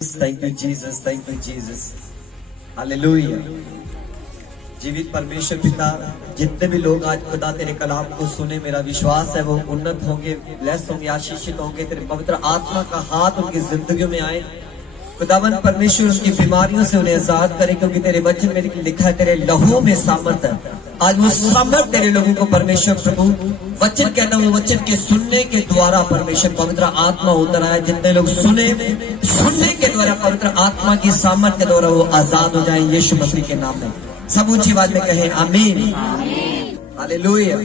Thank you Jesus, thank you Jesus, hallelujah. जीवित परमेश्वर पिता, जितने भी लोग आज खुदा तेरे कलाम को सुने, मेरा विश्वास है वो उन्नत होंगे, ब्लेस होंगे, आशीषित होंगे। तेरे पवित्र आत्मा का हाथ उनकी जिंदगियों में आए। खुदावन परमेश्वर उनकी बीमारियों से उन्हें आजाद करे, क्योंकि तेरे वचन में लिखा है तेरे लहू में सामर्थ है। आज वो सामर्थ तेरे लोगों को परमेश्वर प्रभु वचन कहना, वो वचन के सुनने के द्वारा परमेश्वर पवित्र आत्मा उतर आए। जितने लोग सुनने के द्वारा पवित्र आत्मा की सामर्थ के द्वारा वो आजाद हो जाए, यीशु मसीह के नाम में। सब ऊंची आवाज में कहें आमीन, हालेलुया।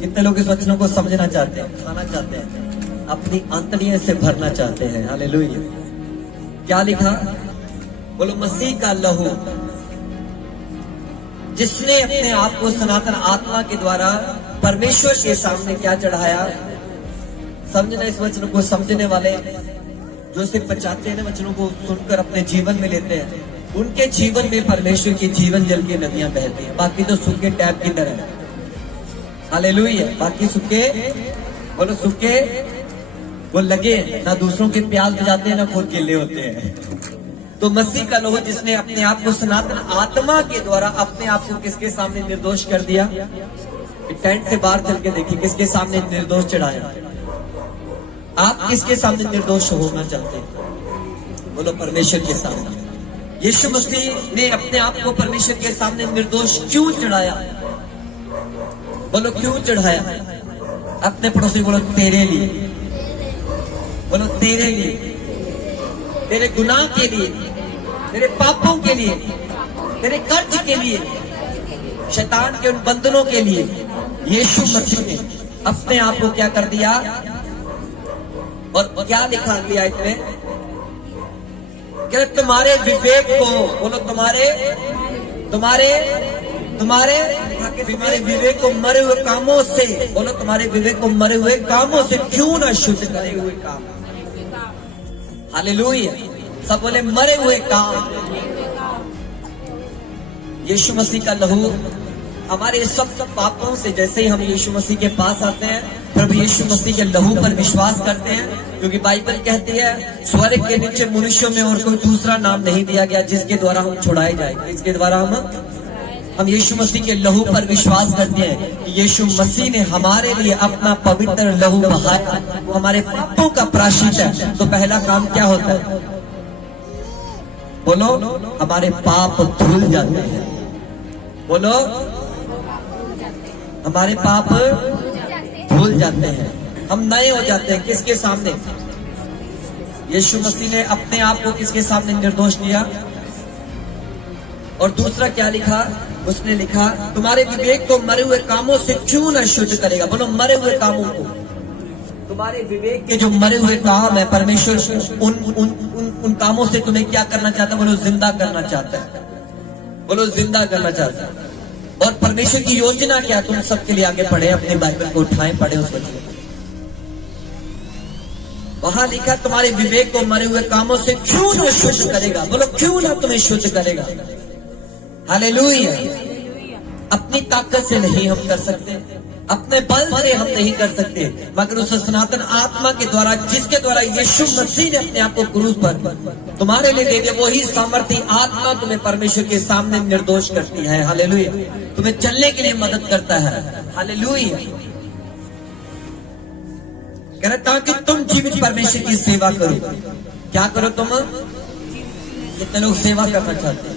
कितने लोग इस वचनों को समझना चाहते हैं, खाना चाहते हैं, अपनी आंतड़ियों से भरना चाहते हैं। हालेलुया। क्या लिखा? बोलो, मसीह का लहू जिसने अपने आप को सनातन आत्मा के द्वारा परमेश्वर के सामने क्या चढ़ाया। समझना, इस वचन को समझने वाले जो सिर्फ बचाते हैं वचनों को सुनकर अपने जीवन में लेते हैं, उनके जीवन में परमेश्वर की जीवन जल की नदियां बहती हैं। बाकी तो सूखे टैप की तरह है। हालेलुया। बाकी सूखे, बोलो सूखे, वो लगे ना दूसरों के प्यास बुझाते हैं ना खुद गिले होते हैं। तो मसीह का लहू जिसने अपने आप को सनातन आत्मा के द्वारा अपने आप को किसके सामने निर्दोष कर दिया। टेंट से बाहर चल के देखिए, किसके सामने निर्दोष चढ़ाया। आप किसके सामने निर्दोष होना चाहते हैं? बोलो, परमेश्वर के सामने। यीशु मसीह ने अपने आप को परमेश्वर के सामने निर्दोष क्यों चढ़ाया? बोलो, क्यों चढ़ाया? अपने पड़ोसी बोलो, तेरे लिए। बोलो, तेरे लिए, तेरे गुनाह के लिए, तेरे पापों के लिए, तेरे कर्ज के लिए, शैतान के उन बंधनों के लिए यीशु मसीह ने अपने आप को क्या कर दिया। और क्या लिखा अगली आयत में? क्या तुम्हारे विवेक को, बोलो तुम्हारे विवेक को मरे हुए कामों से, बोलो तुम्हारे विवेक को मरे हुए कामों से क्यों ना शुद्ध करे हुए काम। हालेलुया। सब बोले, मरे हुए काम। यीशु मसीह का लहू हमारे सब पापों से, जैसे ही हम यीशु मसीह के पास आते हैं, प्रभु यीशु मसीह के लहू पर विश्वास करते हैं, क्योंकि बाइबल कहती है स्वर्ग के नीचे मनुष्यों में और कोई दूसरा नाम नहीं दिया गया जिसके द्वारा हम छुड़ाए जाए। इसके द्वारा हम यीशु मसीह के लहू पर विश्वास करते हैं कि यीशु मसीह ने हमारे लिए अपना पवित्र लहू बहाया, हमारे पापों का प्रायश्चित है। तो पहला काम क्या होता है? बोलो, हमारे पाप धुल जाते हैं। बोलो, हमारे पाप धुल जाते हैं, हम नए हो जाते हैं। किसके सामने? यीशु मसीह ने अपने आप को किसके सामने निर्दोष किया। और दूसरा क्या लिखा? उसने लिखा, तुम्हारे विवेक को मरे हुए कामों से क्यों न शुद्ध करेगा। बोलो, मरे हुए कामों को, तुम्हारे विवेक के जो मरे हुए काम है, परमेश्वर उन कामों से तुम्हें क्या करना चाहता है? बोलो, जिंदा करना चाहता है। बोलो, जिंदा करना चाहता है। और परमेश्वर की योजना क्या? तुम सबके लिए आगे पढ़े, अपने बाइबल को उठाएं, पढ़े उस वचन को। वहां लिखा, तुम्हारे विवेक को मरे हुए कामों से क्यों न शुद्ध करेगा। बोलो, क्यों ना तुम्हें शुद्ध करेगा। हालेलुया। अपनी ताकत से नहीं हम कर सकते, अपने बल से हम नहीं कर सकते, मगर उस सनातन आत्मा के द्वारा, जिसके द्वारा यीशु मसीह ने अपने आप को क्रूस पर तुम्हारे लिए दे दिया, वही सामर्थी आत्मा तुम्हें परमेश्वर के सामने निर्दोष करती है। हालेलुया। तुम्हें चलने के लिए मदद करता है। हालेलुया। कह रहे ताकि तुम जीवित परमेश्वर की सेवा करो। क्या करो तुम? कितने लोग सेवा करना चाहते हैं?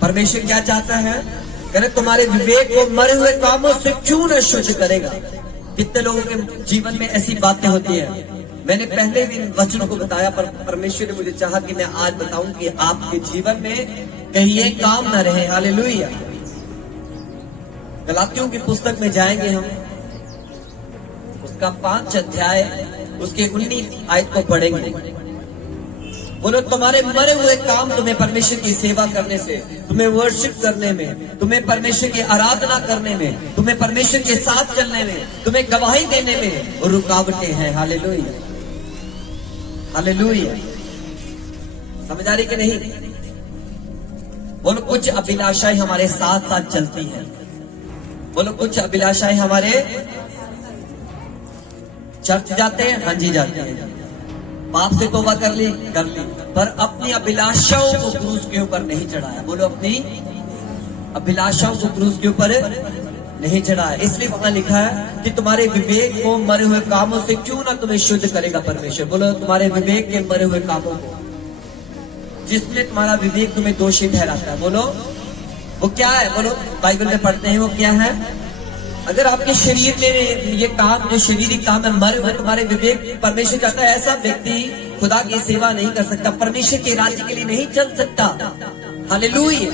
परमेश्वर क्या चाहता है? करे तुम्हारे विवेक को मरे हुए कामों से क्यों न शुद्ध करेगा। कितने लोगों के जीवन में ऐसी बातें होती है। मैंने पहले दिन वचनों को बताया, पर परमेश्वर ने मुझे चाहा कि मैं आज बताऊं कि आपके जीवन में कहीं ये काम न रहे। हालेलुया। गलातियों की पुस्तक में जाएंगे हम, उसका 5 अध्याय, उसके 19 आयत को पढ़ेंगे। बोलो, तुम्हारे मरे हुए काम तुम्हें परमेश्वर की सेवा करने से, तुम्हें वर्शिप करने में, तुम्हें परमेश्वर की आराधना करने में, तुम्हें परमेश्वर के साथ चलने में, तुम्हें गवाही देने में रुकावटें हैं। हालेलुया। हालेलुया। समझ आ रही कि नहीं? बोलो, कुछ अभिलाषाएं हमारे साथ साथ चलती हैं। बोलो, कुछ अभिलाषाएं हमारे चर्च जाते हैं? हाँ जी, जाते हैं। पाप से तौबा कर ली, पर अपनी अभिलाषाओं को क्रूस के ऊपर नहीं चढ़ाया। बोलो, अपनी अभिलाषाओं को क्रूस के ऊपर नहीं चढ़ाया। इसलिए वहां लिखा है कि तुम्हारे विवेक को मरे हुए कामों से क्यों ना तुम्हें शुद्ध करेगा परमेश्वर। बोलो, तुम्हारे विवेक के मरे हुए कामों को, जिसमें तुम्हारा विवेक तुम्हें दोषी ठहराता है। बोलो, वो क्या है? बोलो, बाइबल में पढ़ते हैं वो क्या है? अगर आपके शरीर में ये काम, जो शरीरी काम है, मरे हुए तुम्हारे विवेक, परमेश्वर चाहता है ऐसा व्यक्ति खुदा की सेवा नहीं कर सकता, परमेश्वर के राज्य के लिए नहीं चल सकता। हालेलुया।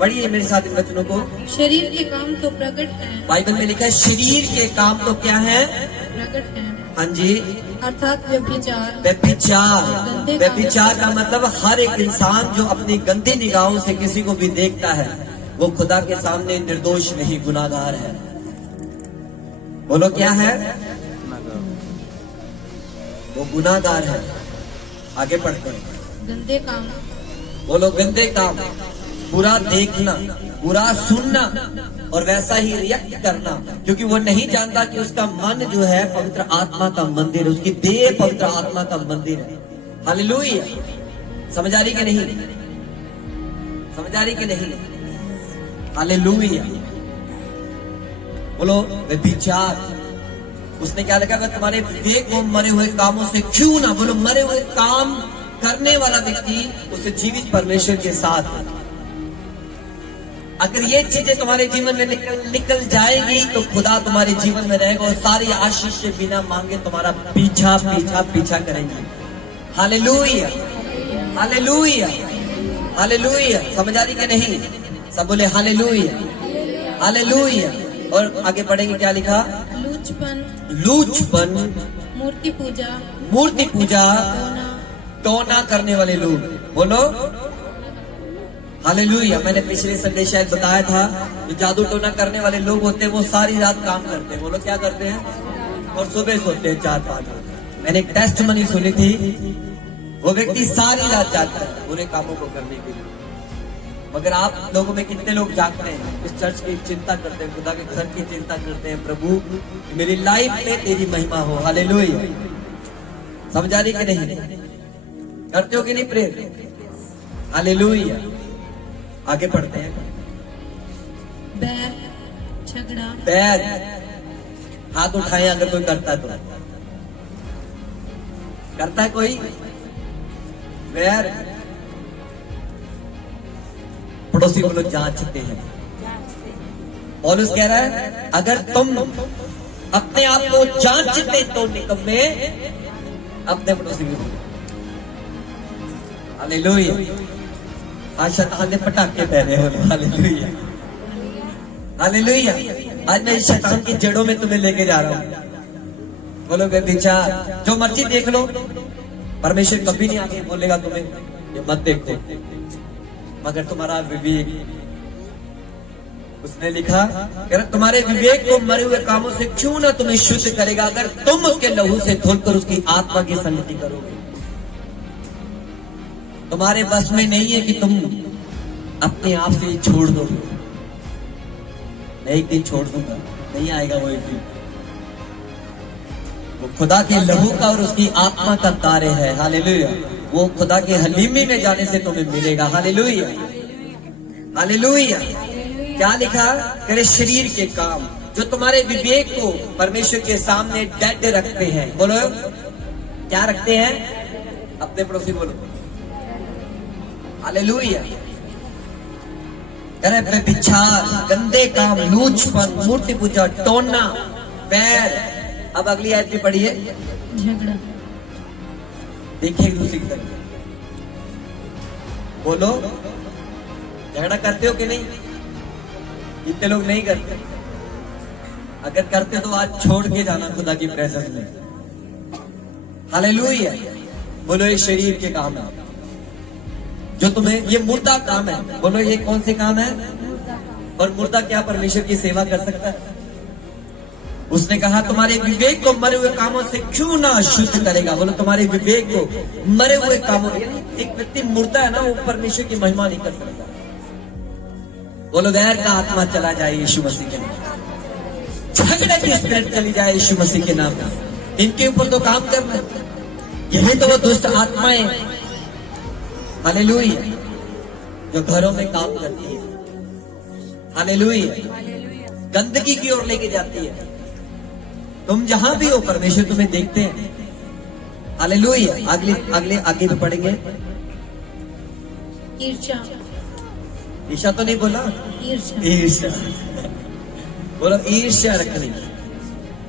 पढ़िए मेरे साथ इन वचनों को। शरीर के काम तो प्रकट है। बाइबल में लिखा है शरीर के काम तो क्या है? प्रकट है। हाँ जी। अर्थात व्यभिचार। व्यभिचार का मतलब हर एक इंसान जो अपनी गंदी निगाहों से किसी को भी देखता है, वो खुदा के सामने निर्दोष नहीं, गुनाहगार है। बोलो, क्या है? वो गुनाहगार है। आगे पढ़ते हैं। गंदे काम। बोलो, गंदे काम, बुरा देखना, बुरा सुनना और वैसा ही रिएक्ट करना, क्योंकि वो नहीं जानता कि उसका मन जो है पवित्र आत्मा का मंदिर है, उसकी देह पवित्र आत्मा का मंदिर है। हालेलुया। समझ आ रही कि नहीं? समझ आ रही कि नहीं? हालेलुया। बोलो, व्यभिचार। उसने क्या लिखा? मैं तुम्हारे विवेक को मरे हुए कामों से क्यों ना। बोलो, मरे हुए काम करने वाला व्यक्ति उसे जीवित परमेश्वर के साथ, अगर ये चीजें तुम्हारे जीवन में निकल जाएगी तो खुदा तुम्हारे जीवन में रहेगा और सारी आशीष से बिना मांगे तुम्हारा पीछा पीछा पीछा करेंगे। Hallelujah, hallelujah, hallelujah. समझ आ रही कि नहीं? सब बोले हालेलुया, हालेलुया। और आगे पढ़ेंगे, क्या लिखा? लूचपन, मूर्ति पूजा, टोना करने वाले लोग। बोलो, हालेलुया। मैंने पिछले संडे शायद बताया था, जो जादू टोना करने वाले लोग होते हैं वो सारी रात काम करते हैं। बोलो, क्या करते हैं? और सुबह सोते हैं 4-5 बजे। मैंने एक टेस्टमनी सुनी थी, वो व्यक्ति सारी रात जागता है बुरे कामों को करने के लिए। मगर आप लोगों में कितने लोग जागते हैं, इस चर्च की चिंता करते हैं, खुदा के घर की चिंता करते हैं, प्रभु मेरी लाइफ में तेरी महिमा हो। हालेलुया। समझ आ रही कि नहीं? करते हो कि नहीं प्रेयर? हालेलुया। आगे पढ़ते हैं। बैर, झगड़ा। बैर, हाथ उठाए अगर कोई करता है तो। करता है कोई बैर? पड़ोसी को लोग जांचते हैं। पौलुस कह रहा है, अगर तुम अपने आप को जांचते तो निकम्मे अपने पड़ोसी को। हालेलुया। आज शैतान ने पटाखे पहने हो। Hallelujah, hallelujah. आज मैं इस शैतान की जड़ों में तुम्हें लेके जा रहा हूं। बोलो, व्यभिचार, जो मर्जी देख लो, परमेश्वर कभी नहीं आगे बोलेगा तुम्हें ये मत देखो, मगर तुम्हारा विवेक, उसने लिखा, तुम्हारे विवेक को मरे हुए कामों से क्यों ना तुम्हें शुद्ध करेगा, अगर तुम उसके लहू से धुलकर उसकी आत्मा की संगति करोगे। तुम्हारे बस में नहीं है कि तुम अपने आप से छोड़ दो। मैं एक दिन छोड़ दूंगा, नहीं आएगा वो एक दिन। वो खुदा के लहू का और उसकी आत्मा का कार्य है। हालेलुया। वो खुदा के हलीमी में जाने से तुम्हें मिलेगा। Hallelujah, hallelujah. क्या लिखा? करे शरीर के काम जो तुम्हारे विवेक को परमेश्वर के सामने डेड रखते हैं। बोलो, क्या रखते हैं? अपने पड़ोसी बोलो, हालेलुया। करे व्यभिचार, गंदे काम, लूचपन, मूर्ति पूजा, टोना, बैर। अब अगली आयत भी पढ़िए। झगड़ा। देखिए दूसरी की तरफ। बोलो, झगड़ा करते हो कि नहीं? इतने लोग नहीं करते। अगर करते तो आज छोड़ के जाना खुदा की प्रेजेंस में। हालेलुया। बोलो, ये शरीर के काम है जो तुम्हें, ये मुर्दा काम है। बोलो, ये कौन से काम है? और मुर्दा क्या परमेश्वर की सेवा कर सकता है? उसने कहा, तुम्हारे विवेक को मरे हुए कामों से क्यों ना शुद्ध करेगा। बोलो, तुम्हारे विवेक को मरे हुए कामों, यानी एक व्यक्ति मुर्दा है ना, वो परमेश्वर की महिमा नहीं कर सकता। बोलो, वैर का आत्मा चला जाए यीशु मसीह के नाम, झगड़े की स्पिरिट चली जाए यीशु मसीह के नाम। इनके ऊपर तो काम करना है। यही तो वो दुष्ट आत्माएं, हालेलुया, जो घरों में काम करती है, हालेलुया, गंदगी की ओर लेके जाती है। तुम जहां भी हो परमेश्वर तुम्हें देखते हैं, हालेलुया। आगे भी पढ़ेंगे। ईर्ष्या, ईर्ष्या तो नहीं बोला, ईर्ष्या, ईर्ष्या बोलो, ईर्ष्या रखनी।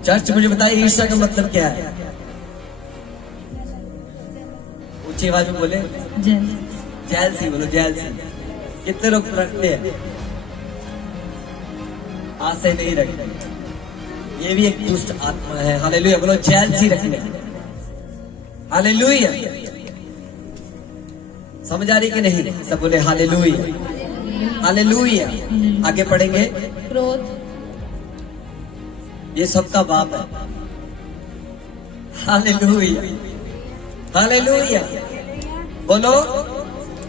चर्च मुझे बताइए ईर्ष्या का मतलब क्या है? ऊंची आवाज में बोले, जल, जेलसी बोलो, जेलसी। कितने लोग रखते हैं? आशा नहीं रखते, ये भी एक दुष्ट आत्मा है, हालेलुया। बोलो जेलसी रखने, हालेलुया। समझ आ रही कि नहीं? सब बोले हालेलुया, हालेलुया। आगे पढ़ेंगे। क्रोध, ये सबका बाप है, हालेलुया, हालेलुया। बोलो,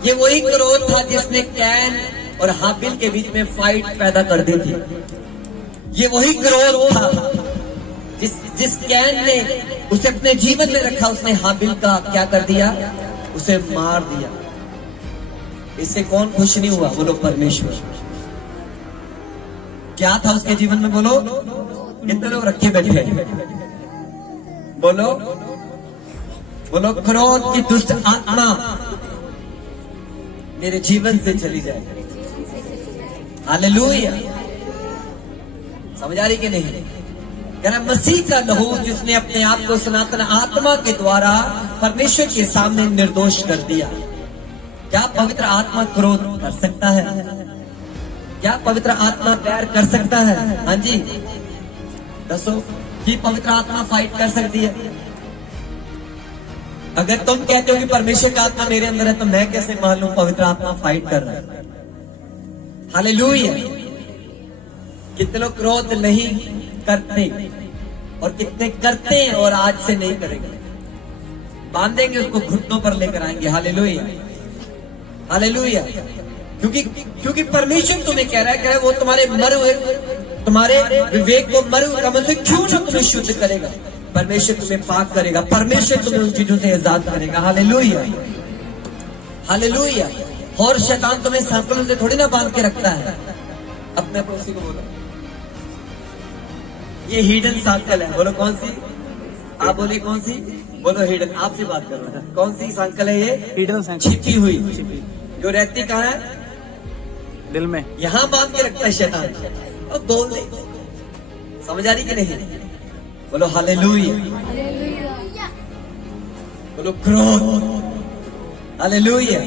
ये वही क्रोध था जिसने कैन और हाबिल के बीच में फाइट पैदा कर दी थी। ये वही क्रोध था जिस कैन ने उसे अपने जीवन में रखा, उसने हाबिल का क्या कर दिया? उसे मार दिया। इससे कौन खुश नहीं हुआ? बोलो परमेश्वर। क्या था उसके जीवन में? बोलो, कितने लोग रखे बैठे हैं? बोलो, बोलो, क्रोध की दुष्ट आत्मा मेरे जीवन से चली जाए, हालेलुया। समझ आ रही कि नहीं? कह रहा मसीह का लहू जिसने अपने आप को सनातन आत्मा के द्वारा परमेश्वर के सामने निर्दोष कर दिया। क्या पवित्र आत्मा क्रोध कर सकता है? क्या पवित्र आत्मा प्यार कर सकता है? हाँ जी, दसो कि पवित्र आत्मा फाइट कर सकती है? अगर तुम कहते हो कि परमेश्वर का आत्मा मेरे अंदर है, तो मैं कैसे मान लूं पवित्र आत्मा फाइट कर रहा है? हालेलुया। कितने लोग क्रोध नहीं करते और कितने करते हैं और आज से नहीं करेंगे? बांधेंगे उसको, घुटनों पर लेकर आएंगे, हालेलुया, हालेलुया। क्योंकि परमेश्वर तुम्हें कह रहा है वो तुम्हारे मरे हुए, तुम्हारे विवेक को मरे हुए कामों से क्यों ना तुम्हें शुद्ध करेगा? परमेश्वर तुम्हें पाक करेगा, परमेश्वर तुम्हें उन चीजों से आजाद करेगा, हालेलुया, हालेलुया। और शैतान तुम्हें सांकलों से थोड़ी ना बांध के रखता है। अपने पड़ोसी को बोलो, ये हिडन सांकल है। बोलो कौन सी? आप बोले कौन सी? बोलो हिडन। आपसे बात कर रहा है। कौन सी सांकल है ये? हिडन सांकल, छिपी हुई, जो रहती कहाँ है? दिल में। यहां बांध के रखता है शैतान। अब बोल दे, समझ आ रही कि नहीं? बोलो हालेलुया, बोलो क्रोध, हालेलुया।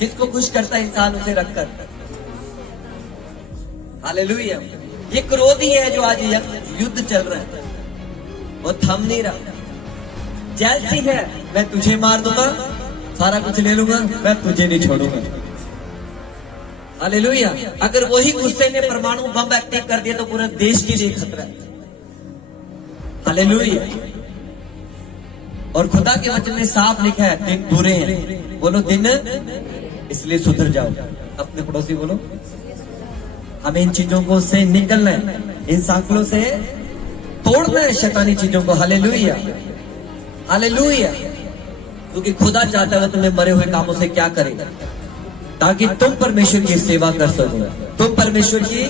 किसको खुश करता है इंसान उसे रखकर? हालेलुया। ये क्रोध ही है जो आज युद्ध चल रहा है, वो थम नहीं रहा। जैसी है, मैं तुझे मार दूंगा, सारा कुछ ले लूंगा, मैं तुझे नहीं छोड़ूंगा, हालेलुया। अगर वही गुस्से ने परमाणु बम एक्टिव कर दिया तो पूरे देश के लिए खतरा है, हालेलुया। और खुदा के वचन में साफ लिखा है दिन बुरे हैं। बोलो दिन, इसलिए सुधर जाओ। अपने पड़ोसी बोलो, हमें इन चीजों को से निकलना है, इन सांकलों से तोड़ना है शैतानी चीजों को, हालेलुया, हालेलुया। क्योंकि खुदा चाहता है तुम्हें मरे हुए कामों से क्या करेगा, ताकि तुम परमेश्वर की सेवा कर सको, तुम परमेश्वर की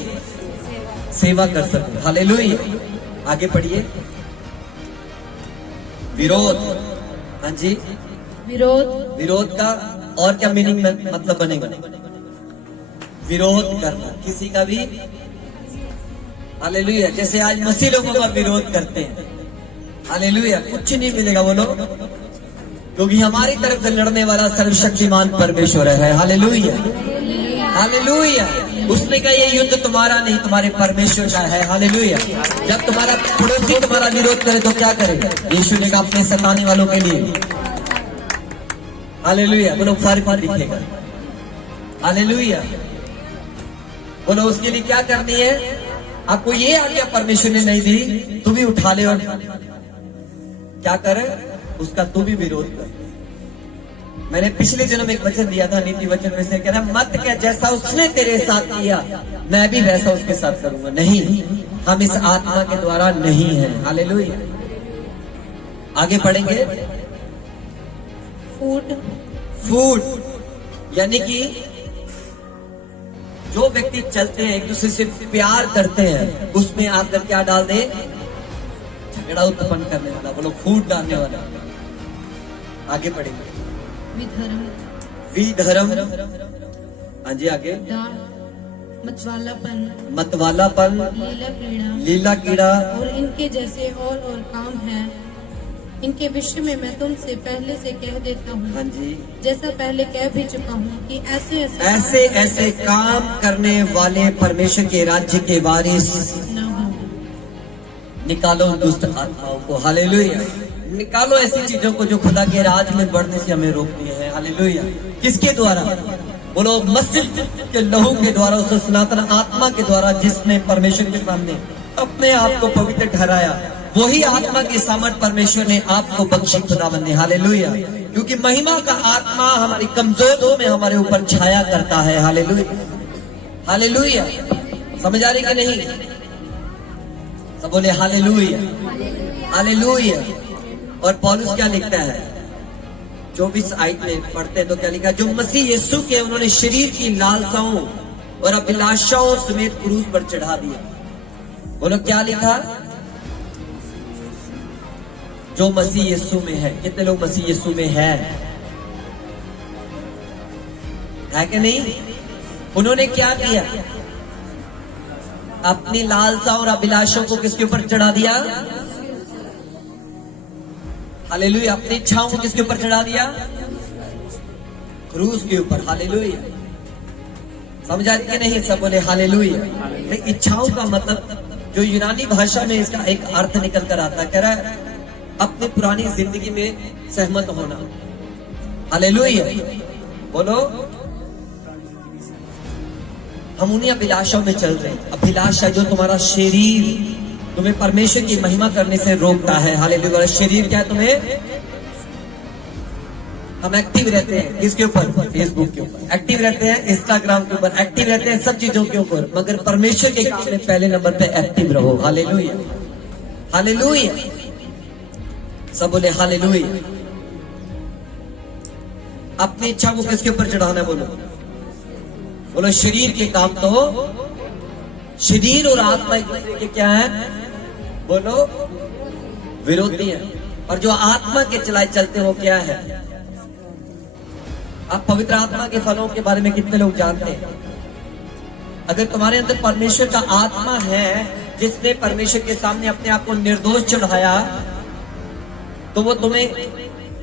सेवा कर सको, हालेलुया। आगे पढ़िए। विरोध, हाँ जी, विरोध, विरोध का और क्या मीनिंग मतलब बनेगा? विरोध करना किसी का भी, हालेलुया। जैसे आज मसीह लोगों का विरोध करते हैं, हालेलुया, कुछ नहीं मिलेगा बोलो, क्योंकि हमारी तरफ से लड़ने वाला सर्वशक्तिमान परमेश्वर है, हालेलुया, हालेलुया। उसने कहा ये युद्ध तुम्हारा नहीं, तुम्हारे परमेश्वर का है, हालेलुया। जब तुम्हारा पड़ोसी तुम्हारा विरोध करे तो क्या करेगा? यीशु ने कहा अपने सताने वालों के लिए, हालेलुया। बोलो फर्क दिखेगा, हालेलुया। बोलो उसके लिए क्या करनी है? आपको ये आज्ञा परमेश्वर ने नहीं दी, तू भी उठा ले और क्या करे? उसका तू भी विरोध कर। मैंने पिछले दिनों में एक वचन दिया था, नीति वचन में से कह रहा मत क्या जैसा उसने तेरे साथ किया मैं भी वैसा उसके साथ करूंगा। नहीं, हम इस आत्मा के द्वारा नहीं है, हालेलुया। आगे पढ़ेंगे। फूड, फूड यानी कि जो व्यक्ति चलते हैं एक दूसरे से प्यार करते हैं उसमें आकर क्या डाल दे, झगड़ा उत्पन्न करने वाला, बोलो फूट डालने वाला। आगे पढ़ेंगे। विधर्म, विधर्म, हाँ जी आगे। दाह, मतवालापन, मतवालापन, लीला क्रीड़ा लीला कीड़ा, और इनके जैसे और काम हैं। इनके विषय में मैं तुमसे पहले से कह देता हूँ, हाँ जी, जैसा पहले कह भी चुका हूँ कि ऐसे ऐसे ऐसे काम करने वाले परमेश्वर के राज्य के वारिस न हो। निकालो दुष्ट आत्माओं को। हालेलुया। निकालो ऐसी चीजों को जो खुदा के राज में बढ़ने से हमें रोकती है। हालेलुया। किसके द्वारा? बोलो मसीह के लहू के द्वारा, उस सनातन आत्मा के द्वारा जिसने परमेश्वर के सामने अपने आप को पवित्र ठहराया। वही आत्मा की सामर्थ परमेश्वर ने आपको बख्शी खुदावंद ने। हालेलुया। क्योंकि महिमा का आत्मा हमारी कमजोरियों में हमारे ऊपर छाया करता है। हालेलुया। हालेलुया। समझ आ रही कि नहीं? सब बोले हालेलुया। हालेलुया। और पौलुस क्या लिखता है? 24 आयत में पढ़ते हैं तो क्या लिखा? जो मसीह यीशु के उन्होंने शरीर की लालसाओं और अभिलाषाओं समेत क्रूस पर चढ़ा दिया। बोलो क्या लिखा? जो मसीह यीशु में है। कितने लोग मसीह यीशु में है कि नहीं? उन्होंने क्या किया? अपनी लालसा और अभिलाषों को किसके ऊपर चढ़ा दिया? हालेलुया। अपनी इच्छाओं को किसके ऊपर चढ़ा दिया? क्रूस के ऊपर। हालेलुया। समझ आ रही कि नहीं? सब बोले हालेलुया। इच्छाओं का मतलब जो यूनानी भाषा में इसका एक अर्थ निकल कर आता है, कह रहा है अपनी पुरानी जिंदगी में सहमत होना। हालेलुया। बोलो हम उन्हीं अभिलाषाओं में चल रहे हैं। अभिलाषा जो तुम्हारा शरीर तुम्हें परमेश्वर की महिमा करने से रोकता है। हालेलुया। शरीर क्या है तुम्हें? हम एक्टिव रहते हैं किसके ऊपर? फेसबुक के ऊपर एक्टिव रहते हैं, इंस्टाग्राम के ऊपर एक्टिव रहते हैं, सब चीजों के ऊपर, मगर परमेश्वर के काम में पहले नंबर पे एक्टिव रहो। हालेलुया। हालेलुया। सब बोले हालेलुया। अपनी इच्छा को किसके ऊपर चढ़ाना है? बोलो बोलो शरीर के काम तो शरीर और आत्मा एक दूसरे के क्या है? बोलो विरोधी है। और जो आत्मा के चलाए चलते वो क्या है? आप पवित्र आत्मा के फलों के बारे में कितने लोग जानते हैं? अगर तुम्हारे अंदर परमेश्वर का आत्मा है जिसने परमेश्वर के सामने अपने आप को निर्दोष चढ़ाया, तो वो तुम्हें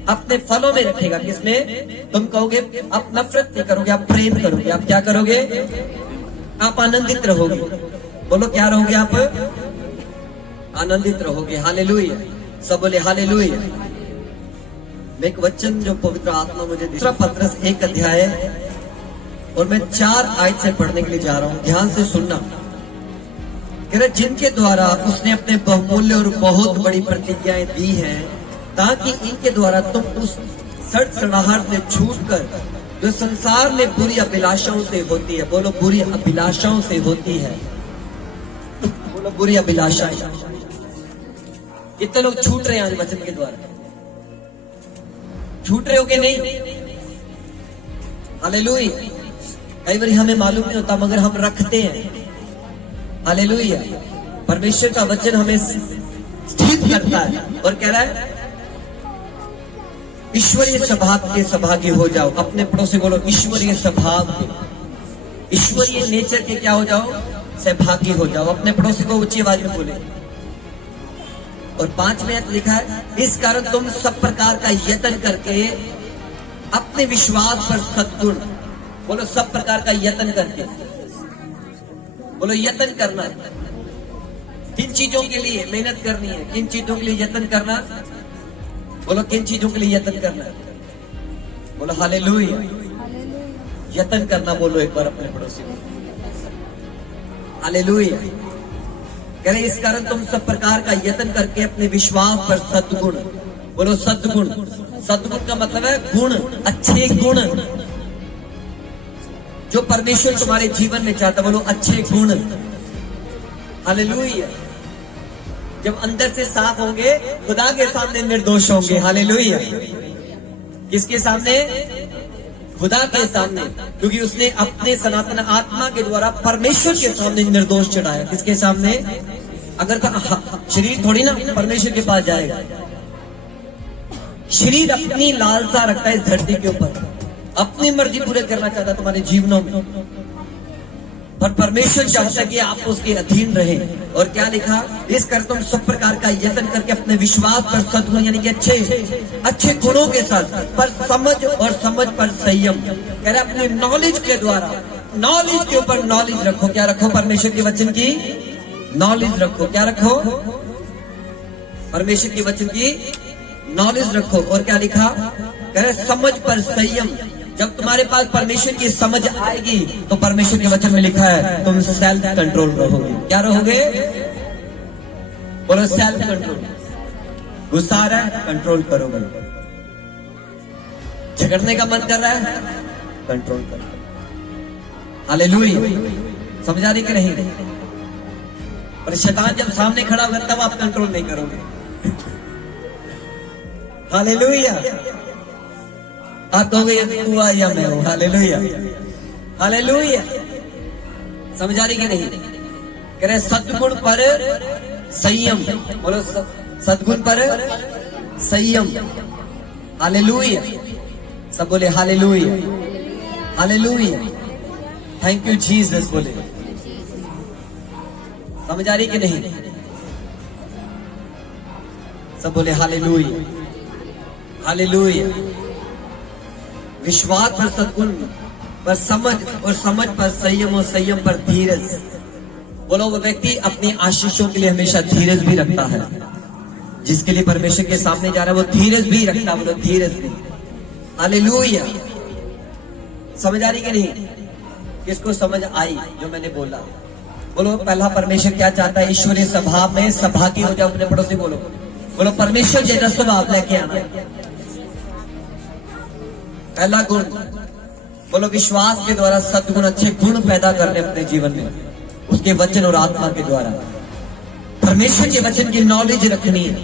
अपने फलों में रखेगा। किसमें? तुम कहोगे आप नफरत नहीं करोगे, आप प्रेम करोगे। आप क्या करोगे? आप आनंदित रहोगे। बोलो क्या रहोगे? आप आनंदित रहोगे। हालेलुया। सब बोले हालेलुया। मैं एक वचन जो पवित्र आत्मा मुझे दूसरा पत्रस 1 अध्याय और मैं 4 आयत से पढ़ने के लिए जा रहा हूं। ध्यान से सुनना। कह रहे जिनके द्वारा उसने अपने बहुमूल्य और बहुत बड़ी प्रतिज्ञाएं दी हैं, ताकि इनके द्वारा तुम उस सड़सड़ाहट से छूटकर जो संसार में बुरी अभिलाषाओं से होती है। बोलो बुरी अभिलाषाओं से होती है। बोलो बुरी अभिलाषाएं। कितने लोग छूट रहे हैं आज वचन के द्वारा? छूट रहे हो कि नहीं? हालेलुया। कई बार हमें मालूम नहीं होता मगर हम रखते हैं। हालेलुया। परमेश्वर का वचन हमें स्थित करता है और कह रहा है ईश्वरीय स्वभाव के सहभागी हो जाओ। अपने पड़ोसी बोलो ईश्वरीय स्वभाव के, ईश्वरीय नेचर के क्या हो जाओ? सहभागी हो जाओ। अपने पड़ोसी को ऊंची आवाज में बोले। और 5 में लिखा है इस कारण तुम सब प्रकार का यत्न करके अपने विश्वास पर सद्गुण। बोलो सब प्रकार का यत्न करके। बोलो यत्न करना। किन चीजों के लिए मेहनत करनी है? किन चीजों के लिए यत्न करना? बोलो किन चीजों के लिए यत्न करना? बोलो हालेलुया। यत्न करना बोलो एक बार अपने पड़ोसी को। हालेलुया। कह रहे इस कारण तुम सब प्रकार का यत्न करके अपने विश्वास पर सद्गुण। बोलो सद्गुण। सद्गुण का मतलब है गुण, अच्छे गुण जो परमेश्वर तुम्हारे जीवन में चाहता। बोलो अच्छे गुण। हालेलुया। जब अंदर से साफ होंगे खुदा के सामने निर्दोष होंगे। हालेलुया। किसके सामने? खुदा के सामने, क्योंकि उसने अपने सनातन आत्मा के द्वारा परमेश्वर के सामने निर्दोष चढ़ाया। किसके सामने? अगर शरीर थोड़ी ना परमेश्वर के पास जाएगा। शरीर अपनी लालसा रखता है इस धरती के ऊपर, अपनी मर्जी पूरे करना चाहता है तुम्हारे जीवनों में, पर परमेश्वर चाहता है कि आप उसके अधीन रहें। और क्या लिखा? इस कर तुम सब प्रकार का यत्न करके अपने विश्वास पर सद्गुण यानी कि अच्छे गुणों के साथ, पर समझ और समझ पर संयम। कह रहे अपने नॉलेज के द्वारा, नॉलेज के ऊपर नॉलेज रखो। क्या रखो? परमेश्वर के वचन की नॉलेज रखो। क्या रखो? परमेश्वर के वचन की नॉलेज रखो। और क्या लिखा? कह रहे समझ पर संयम। जब तुम्हारे पास परमेश्वर की समझ आएगी तो परमेश्वर के वचन में लिखा है तुम सेल्फ कंट्रोल रहोगे। क्या रहोगे? बोलो सेल्फ कंट्रोल। गुस्सा आ रहा है, कंट्रोल करोगे। झगड़ने का मन कर रहा है, कंट्रोल करो। हालेलुया। समझा रही कि नहीं? पर शैतान जब सामने खड़ा होगा तब आप कंट्रोल नहीं करोगे। हालेलुया। आप कहोगे ये तू आ या मैं हूं। हालेलुया। हालेलुया। समझा रही कि नहीं? कह रहे सद्गुण पर संयम। बोलो सद्गुण पर संयम। हालेलुया। सब बोले hallelujah. Hallelujah. Thank you Jesus बोले। समझ आ रही कि नहीं? सब बोले हालेलुया। हालेलुया। विश्वास पर सद्गुण, पर समझ, और समझ पर संयम, और संयम पर धीरज। बोलो वो व्यक्ति अपनी आशीषों के लिए हमेशा धीरज भी रखता है। जिसके लिए परमेश्वर के सामने जा रहा है वो धीरज भी रखता है। बोलो धीरज भी। हालेलुया। समझ आ रही कि नहीं? किसको समझ आई जो मैंने बोला? बोलो पहला परमेश्वर क्या चाहता है? ईश्वरीय स्वभाव में सहभागी हो जाओ। अपने पड़ोसी बोलो, बोलो परमेश्वर जैसा स्वभाव लेके आना। पहला गुण बोलो विश्वास के द्वारा सद्गुण, अच्छे गुण पैदा करने अपने जीवन में, उसके वचन और आत्मा के द्वारा। परमेश्वर के वचन की नॉलेज रखनी है।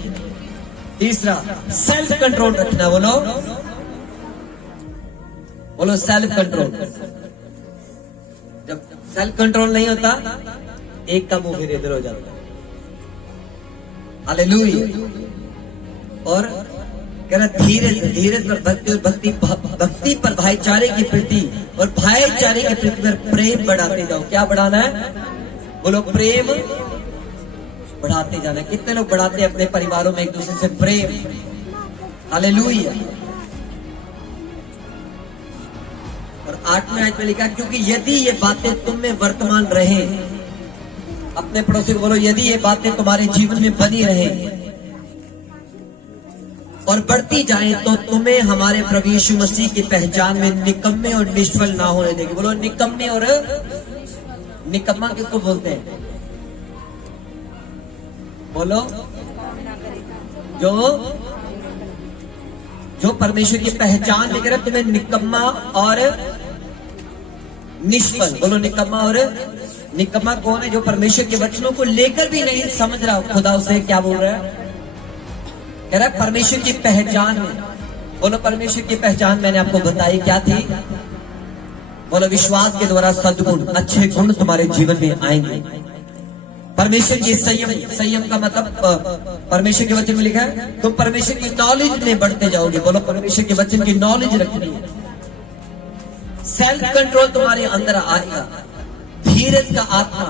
तीसरा सेल्फ कंट्रोल रखना। बोलो बोलो सेल्फ कंट्रोल। जब सेल्फ कंट्रोल नहीं होता एक का मुंह फिर इधर हो जाता। हालेलुया। और कह रहा धीरज, धीरज पर भक्ति, और भक्ति पर भाईचारे की प्रीति, और भाईचारे की प्रीति पर प्रेम बढ़ाते जाओ। क्या बढ़ाना है? बोलो प्रेम बढ़ाते जाना। कितने लोग बढ़ाते हैं अपने परिवारों में एक दूसरे से प्रेम? हालेलुया। और 8वें आयत में लिखा क्योंकि यदि ये बातें तुम में वर्तमान रहे, अपने पड़ोसी को बोलो यदि ये बातें तुम्हारे जीवन में बनी रहे और बढ़ती जाए तो तुम्हें हमारे प्रभु यीशु मसीह की पहचान में निकम्मे और निष्फल ना होने देंगे। बोलो निकम्मे और निकम्मा किसको बोलते हैं? बोलो जो परमेश्वर की पहचान लेकर तुम्हें निकम्मा और निष्फल। बोलो निकम्मा और निकम्मा कौन है? जो परमेश्वर के वचनों को लेकर भी नहीं समझ रहा खुदा उसे क्या बोल रहा है? कह रहा है परमेश्वर की पहचान में। बोलो परमेश्वर की पहचान मैंने आपको बताई क्या थी? बोलो विश्वास के द्वारा सद्गुण, अच्छे गुण तुम्हारे जीवन में आएंगे। परमेश्वर की संयम, संयम का मतलब परमेश्वर के वचन में लिखा है तुम परमेश्वर की नॉलेज में बढ़ते जाओगे। बोलो परमेश्वर के वचन की नॉलेज रखनी है। सेल्फ कंट्रोल तुम्हारे अंदर आएगा। धीरज का आत्मा,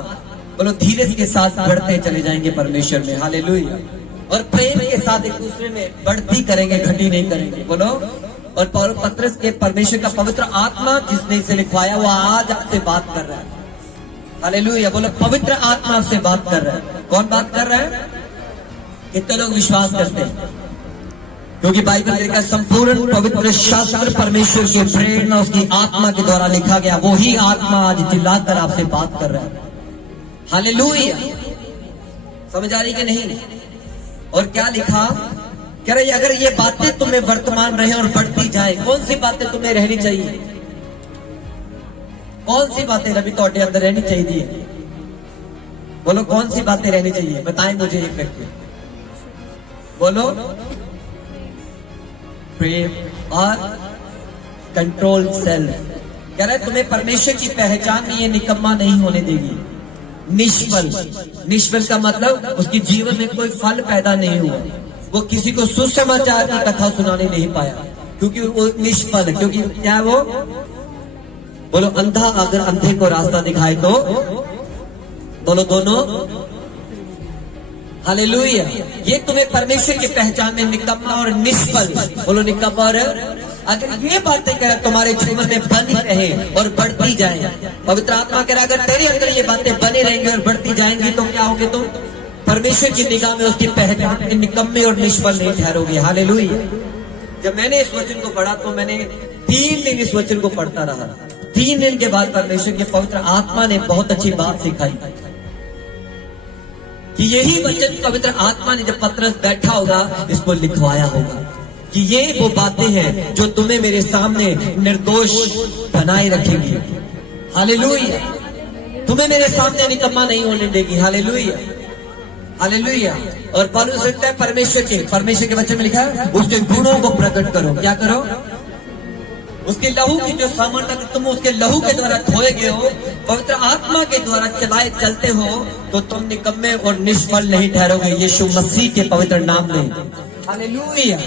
बोलो धीरज के साथ बढ़ते चले जाएंगे परमेश्वर में। हालेलुया। और प्रेम के साथ एक दूसरे में बढ़ती करेंगे, घटी नहीं करेंगे। बोलो। और पौल पत्रस के परमेश्वर का पवित्र आत्मा जिसने इसे लिखवाया वो आज आपसे बात कर रहा है। हालेलुया। बोलो पवित्र आत्मा से बात कर रहा है। कौन बात कर रहा है? कितने लोग विश्वास करते हैं? क्योंकि बाइबल का संपूर्ण पवित्र शास्त्र परमेश्वर की प्रेरणा, उसकी आत्मा के द्वारा लिखा गया। वो ही आत्मा आज चिल्लाकर आपसे बात कर रहा है। हालेलुया। समझ आ रही कि नहीं? और क्या लिखा? कह रहे अगर ये बातें तुम्हें वर्तमान रहे और बढ़ती जाए, कौन सी बातें तुम्हें रहनी चाहिए? कौन सी बातें रवि तोड़े अंदर रहनी चाहिए? बोलो कौन सी बातें रहनी चाहिए? बताएं मुझे एक व्यक्ति। बोलो प्रेम और कंट्रोल सेल्फ। कह रहा है तुम्हें परमेश्वर की पहचान में ये निकम्मा नहीं होने देगी। निष्फल, निष्फल का मतलब उसके जीवन में कोई फल पैदा नहीं हुआ, वो किसी को सुसमाचार की कथा सुनाने नहीं पाया, क्योंकि वो निष्फल। क्योंकि क्या है वो? बोलो अंधा अगर अंधे को रास्ता दिखाए तो बोलो दोनों हालेलुया। ये तुम्हें परमेश्वर की पहचान में निकम्मा और निष्फल, बोलो निकम्मा और, अगर ये बातें कह तुम्हारे जीवन में बनी रहे और बढ़ती जाए, पवित्र आत्मा कह रहा अगर तेरे अंदर ये बातें बनी रहेंगी और बढ़ती जाएंगी तो क्या होगे तुम? परमेश्वर की निगाह में उसकी पहचान में निकम्मे और निष्फल नहीं ठहरोगे। हालेलुया। जब मैंने इस वचन को पढ़ा तो मैंने 3 दिन इस वचन को पढ़ता रहा। 3 दिन के बाद परमेश्वर के पवित्र आत्मा ने बहुत अच्छी बात सिखाई कि यही वचन पवित्र आत्मा ने जब पतरस बैठा होगा इसको लिखवाया होगा कि ये वो बातें हैं जो तुम्हें मेरे सामने निर्दोष बनाए रखेंगी। हालेलुया। तुम्हें मेरे सामने निकम्मा नहीं होने देगी। Hallelujah, hallelujah. और पौलुस लिखता है परमेश्वर के वचन में लिखा है उसके गुणों को प्रकट करो। क्या करो? उसके लहू की जो सामर्थ्य तुम उसके लहू के द्वारा धोए गए हो, पवित्र आत्मा के द्वारा चलाए चलते हो, तो तुम निकम्मे और निष्फल नहीं ठहरोगे यीशु मसीह के पवित्र नाम में। Hallelujah,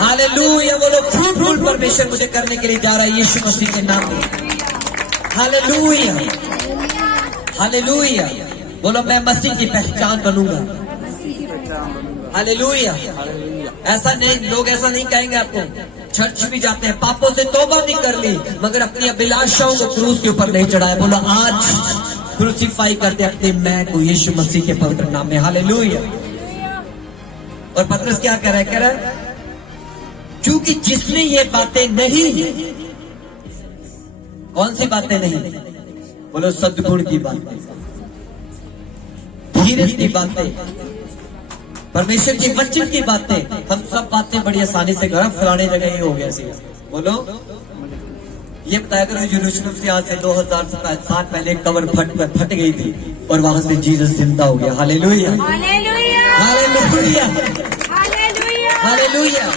hallelujah. बोलो फ्रूटफुल परमेश्वर मुझे करने के लिए जा रहा है यीशु मसीह के नाम में। Hallelujah, hallelujah. बोलो मैं मसीह की पहचान बनूंगा। हालेलुया। ऐसा नहीं, लोग ऐसा नहीं कहेंगे आपको। चर्च भी जाते हैं, पापों से तौबा भी कर ली, मगर अपनी अभिलाषाओं को क्रूस के ऊपर नहीं चढ़ाया। बोलो आज क्रूसीफाई करते अपने मैं को यीशु मसीह के पवित्र नाम में। हालेलुया। और पतरस क्या कह रहा है? कह रहा है क्योंकि जिसने ये बातें नहीं, कौन सी बातें नहीं? बोलो सद्गुण की बातें, धीरज की बातें, परमेश्वर की वचन की बातें। हम सब बातें बड़ी आसानी से घर फलाने जगह ही हो गया सी। बोलो ये बताया करो यरूशलेम से आज से 2000 साल पहले कब्र फट गई थी और वहां से जीसस जिंदा हो गया। Hallelujah, hallelujah, hallelujah.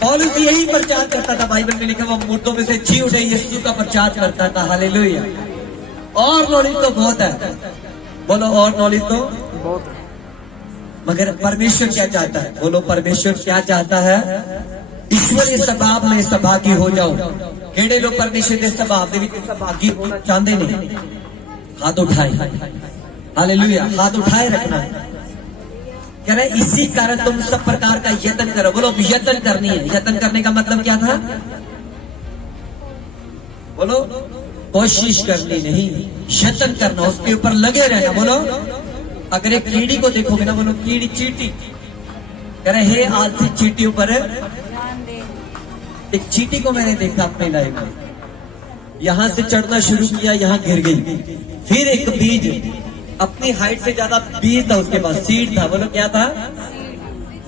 पौलुस यही प्रचार करता था, बाइबल में लिखा वो मुर्दों में से जी उठे यीशु का प्रचार करता था। हालेलुया। और नॉलेज तो बहुत है, बोलो और नॉलेज तो बहुत है, मगर परमेश्वर क्या चाहता है? बोलो परमेश्वर क्या चाहता है? ईश्वर इस स्वभाव में सहभागी हो जाओ। केड़े लोग परमेश्वर के स्वभाव में सहभागी होना चाहते नहीं? हाथ उठाए। हालेलुया, हाथ उठाए रखना। कह रहे इसी कारण तुम सब प्रकार का यत्न करो। बोलो यत्न करनी है। यत्न करने का मतलब क्या था? बोलो कोशिश करनी नहीं, यत्न करना, उसके ऊपर लगे रहना। बोलो अगर एक कीड़ी को देखोगे ना, बोलो कीड़ी चींटी, कह रहे हे आलसी चींटियों पर। एक चींटी को मैंने देखा अपने लाइफ में, यहां से चढ़ना शुरू किया, यहां गिर गई। फिर एक बीज, अपनी हाइट से ज्यादा बीज था उसके पास, सीड था। बोलो क्या था?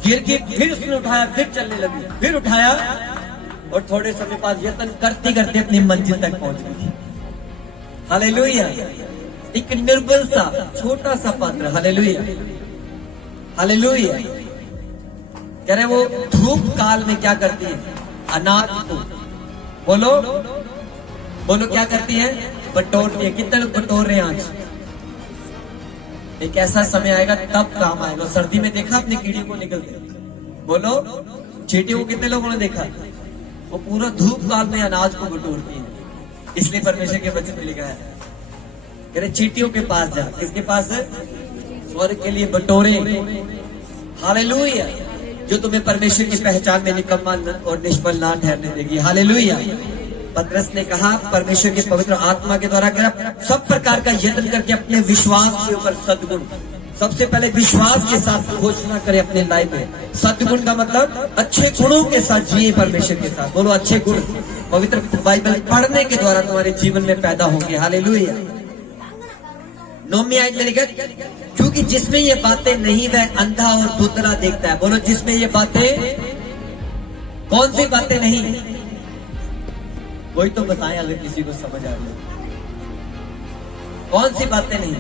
गिर के फिर उसने उठाया, फिर चलने लगी, फिर उठाया और थोड़े समय बाद यत्न करते करते अपनी मंजिल तक पहुंच गई। हालेलुया। एक निर्बल सा छोटा सा पात्र। Hallelujah, hallelujah. कह रहे वो धूप काल में क्या करती है? अनाज को बोलो, बोलो क्या करती है? बटोरती है। कितने लोग बटोर रहे हैं आज? एक ऐसा समय आएगा तब काम आएगा। सर्दी में देखा अपनी कीड़ी को निकलते? बोलो चींटियों को कितने लोगों ने देखा? वो पूरा धूप काल में अनाज को बटोरती है। इसलिए परमेश्वर के वचन में लिखा है कह रहे चींटियों के पास जा। किसके पास? स्वर्ग के लिए बटोरे। हालेलुया। जो तुम्हें परमेश्वर की पहचान में निकम्मा और निष्फल ना ठहरने देगी। हालेलुया। पतरस ने कहा परमेश्वर के पवित्र आत्मा के द्वारा सब प्रकार का यत्न करके अपने विश्वास के ऊपर सद्गुण, सबसे पहले विश्वास के साथ घोषणा करे अपने लाइफ में। सद्गुण का मतलब अच्छे गुणों के साथ जिए परमेश्वर के साथ। बोलो अच्छे गुण पवित्र बाइबल पढ़ने के द्वारा तुम्हारे जीवन में पैदा होंगे। हालेलुया। 9वीं आयत में लिखा क्योंकि जिसमें ये बातें नहीं वह अंधा और धुंधला देखता है। बोलो जिसमें ये बातें, कौन सी बातें नहीं? कोई तो बताए अगर किसी को समझ आ रही। कौन सी बातें नहीं?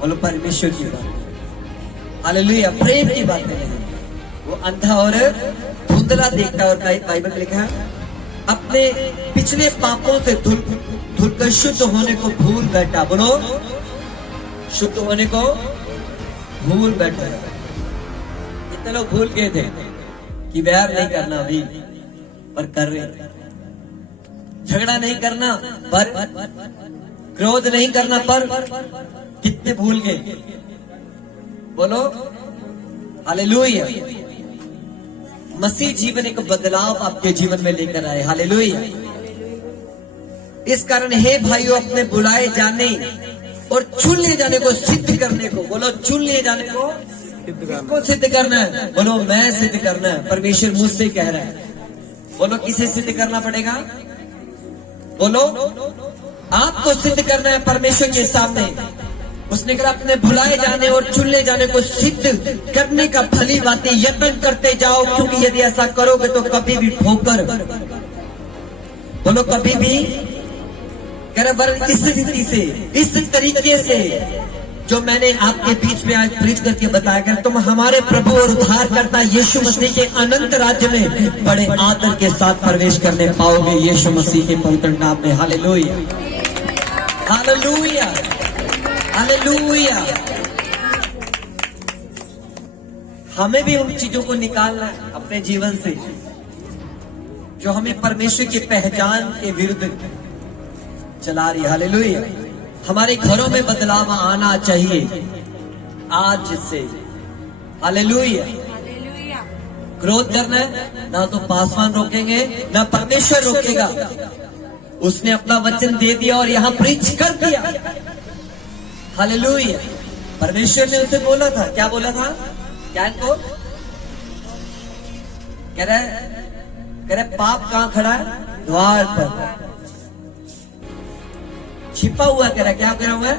बोलो परमेश्वर की बात। हालेलुया, प्रेम की बात करें। वो अंधा और धुंधला देखता है, और बाइबल में लिखा है अपने पिछले पापों से धुलकर शुद्ध होने को भूल बैठा। बोलो, शुद्ध होने को भूल बैठा। कितने लोग भूल गए थे कि वैर नहीं करना अभी, पर कर रहे थे। झगड़ा नहीं करना पर, क्रोध नहीं करना पर, कितने भूल गए। बोलो हालेलुया। मसीह जीवन एक बदलाव आपके जीवन में लेकर आए। हालेलुया। इस कारण हे भाइयों, अपने बुलाए जाने और चुन लिए जाने को सिद्ध करने को, बोलो चुन लिए जाने को किसको सिद्ध करना है? बोलो मैं सिद्ध करना है। परमेश्वर मुझसे कह रहा है। बोलो किसे सिद्ध करना पड़ेगा? बोलो आपको सिद्ध करना है परमेश्वर के सामने। उसने कहा अपने भुलाए जाने और चुनले जाने को सिद्ध करने का भली बातें यत्न करते जाओ, क्योंकि यदि ऐसा करोगे तो कभी भी ठोकर, बोलो कभी भी, इस रीति से, इस तरीके से जो मैंने आपके बीच में आज प्रीच करके बताया गया, तुम हमारे प्रभु और उद्धारकर्ता यीशु मसीह के अनंत राज्य में बड़े आदर के साथ प्रवेश करने पाओगे यीशु मसीह के पवित्र नाम में। Hallelujah, hallelujah, hallelujah. हमें भी उन चीजों को निकालना है अपने जीवन से जो हमें परमेश्वर की पहचान के विरुद्ध चला रही है। हालेलुया। हमारे घरों में बदलाव आना चाहिए आज से। हालेलुया। क्रोध करना है ना तो पासवान रोकेंगे ना परमेश्वर रोकेगा। उसने अपना वचन दे दिया और यहाँ प्रीच कर दिया। हालेलुया। परमेश्वर ने उसे बोला था, क्या बोला था? क्या इनको कह रहे पाप कहाँ खड़ा है? द्वार पर छिपा हुआ। कह रहा है क्या कह रहा हुआ है?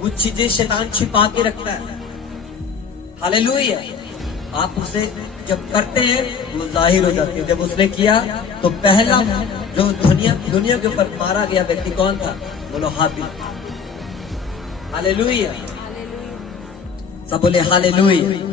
कुछ चीजें शैतान छिपा के रखता है। हालेलुया। आप उसे जब करते हैं वो जाहिर हो जाती है। जब उसने किया तो पहला जो दुनिया के ऊपर मारा गया व्यक्ति कौन था? बोलो हाबिल। हालेलुया। सब बोले हालेलुया।